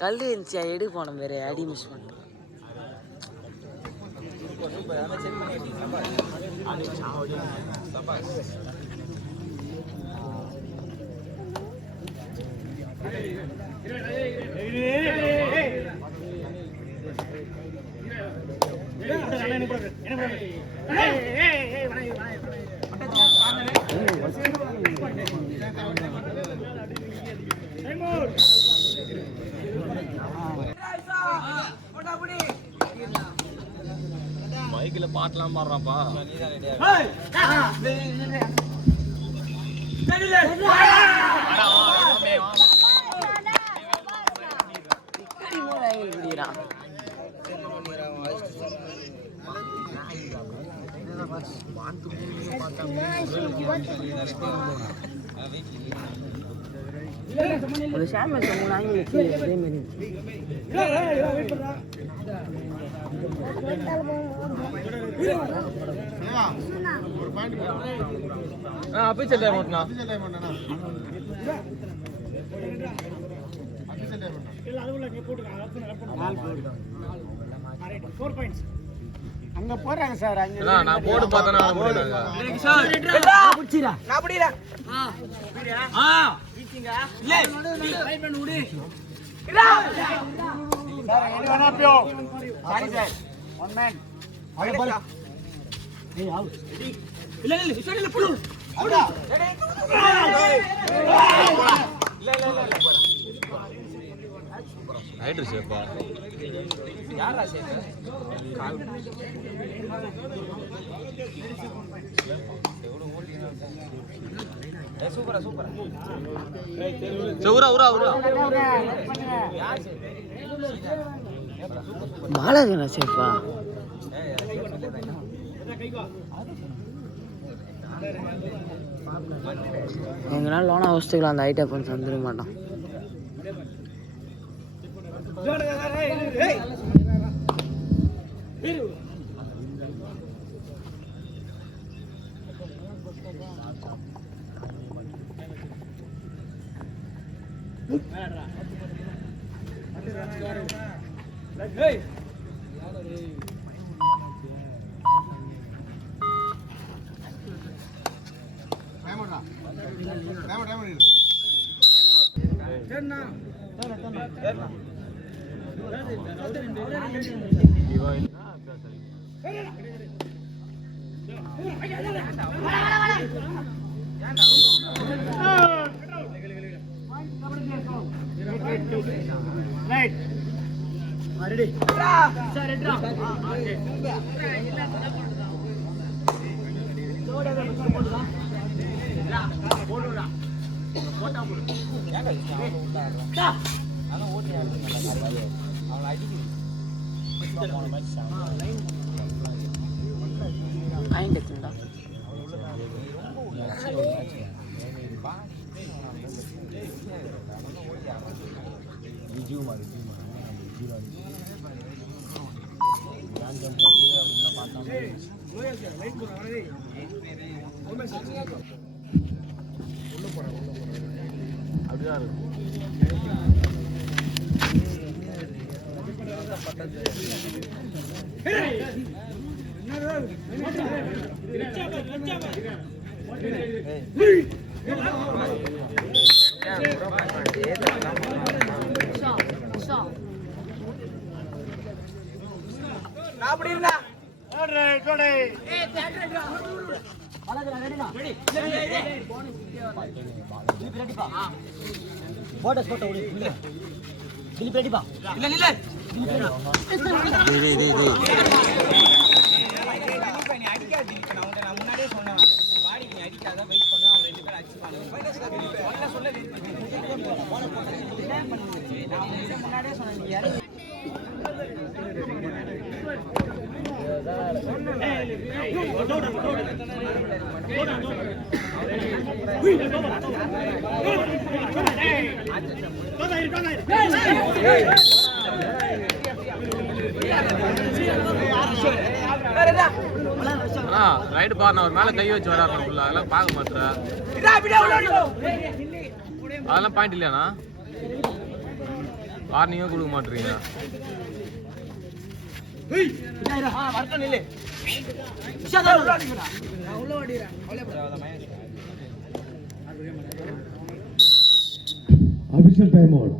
கல்லு இருந்துச்சு எடு போனோம் வேற அடி மிஸ் பண்ண மைக்கில பாட்டெல்லாம் பாடுறாப்பா. ஒரு சாமி மூணு ஆங்கிலச்சு அதே மாதிரி அபிச்சல் டைமண்ட்னா அங்க போறாங்க சார். அங்க நான் போடு பார்த்தேன். நான் புடிச்சிரா நான் புடிடா. வீச்சிங்க இல்ல ரைட் பண்ணு உடி சார். என்ன வேணாப்பியோ சாரி சார். ஒன் மேன் அங்க பாரு. ஏய் ஆவு இல்ல இல்ல இல்ல இல்ல புடு அவுடா. இல்ல இல்ல இல்ல ரைட் சேப்பா. யாரா சேப்பு கால் சூப்பரா சூப்பரா சூரா ஊரா ஊரா பாலகனா சேப்பா. எங்கனால லோனா வச்சுக்கலாம். அந்த ஐட்டா கொஞ்சம் வந்துட மாட்டான். Right. Ready. Sir, ready. What is photo? Really pretty ba? Ride பாருங்க ஒரு மேல கை வச்சு விளையாடுறோம் ஃபுல்லா அதெல்லாம் பார்க்க மாட்டேற அதெல்லாம் பாயிண்ட் இல்லையாண்ணா வார்னிங்கே கொடுக்க மாட்டேறீங்க Official timeout.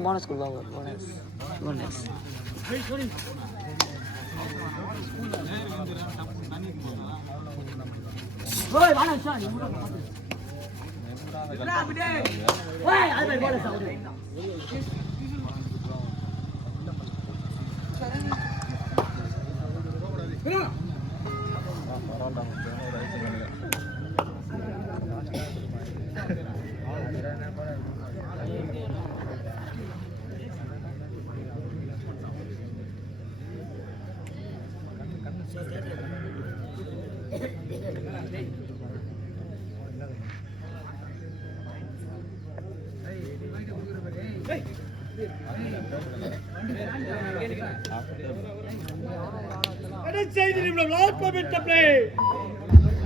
Bonus school bonus. Hey, mana shot? Hey, ada bonus out.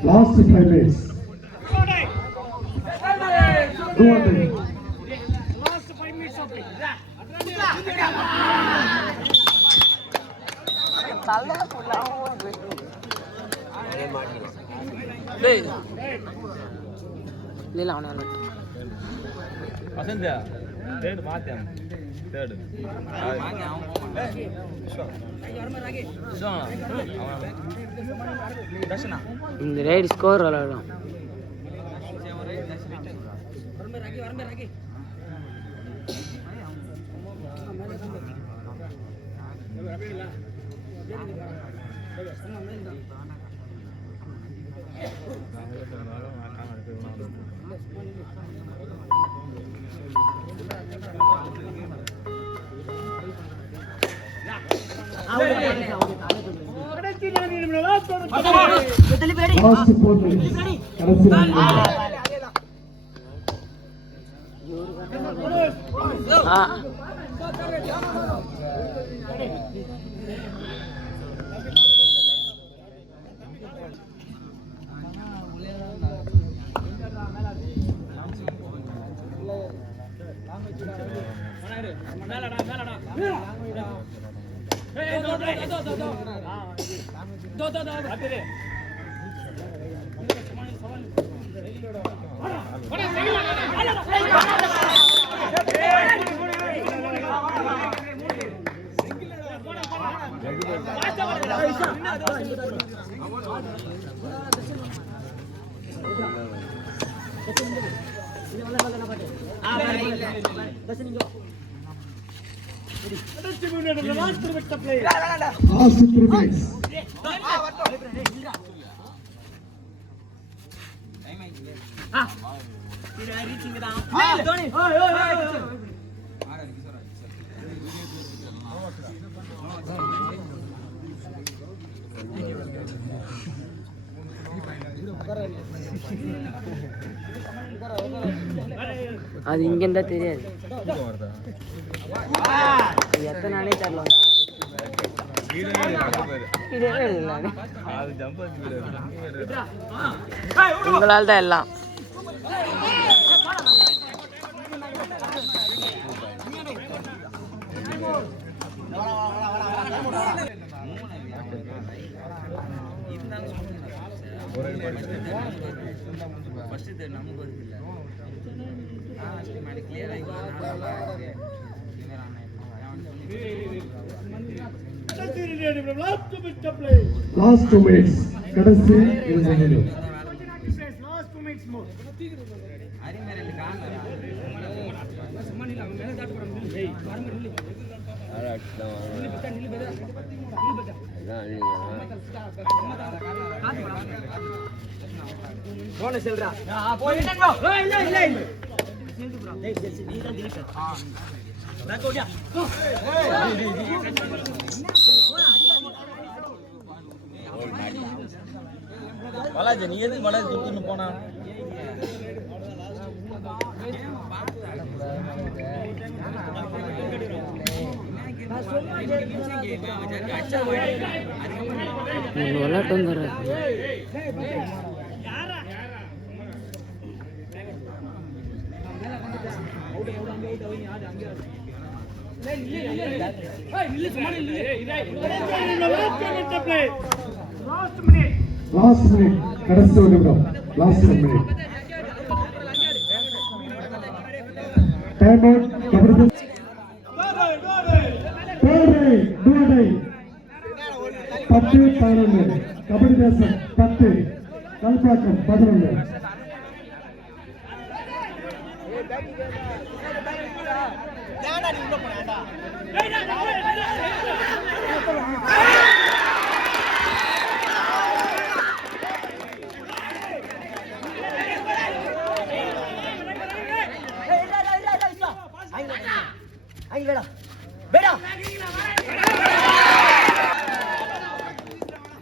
Last 5 minutes. 200. Last 5 minutes of play. Vasantha third மாத்தேன் third இந்த ரைடு ஸ்கோர் விளையாடும் Last 4 minutes. கடைசி 4 minutes. Last 3 minutes. அது இங்கேருந்தா தெரியாது. எத்தனை நாளே தரலாம். உங்களால் தான் எல்லாம். Last 2 minutes. கடைசி 2 minutes. பாலாஜி நீ எதுக்கு மலை தூக்கின்னு போனா? விளையாட்டு வந்துடுறாரு. Last minute. கடைசி 1 நிமிடம். Last 1 minute. Time out. ஜபர்தஸ்த். பேரை டூடை 10-11. கபடி தேசம் 10. கல்பாக்கம் 11. நீ உள்ள போறடா.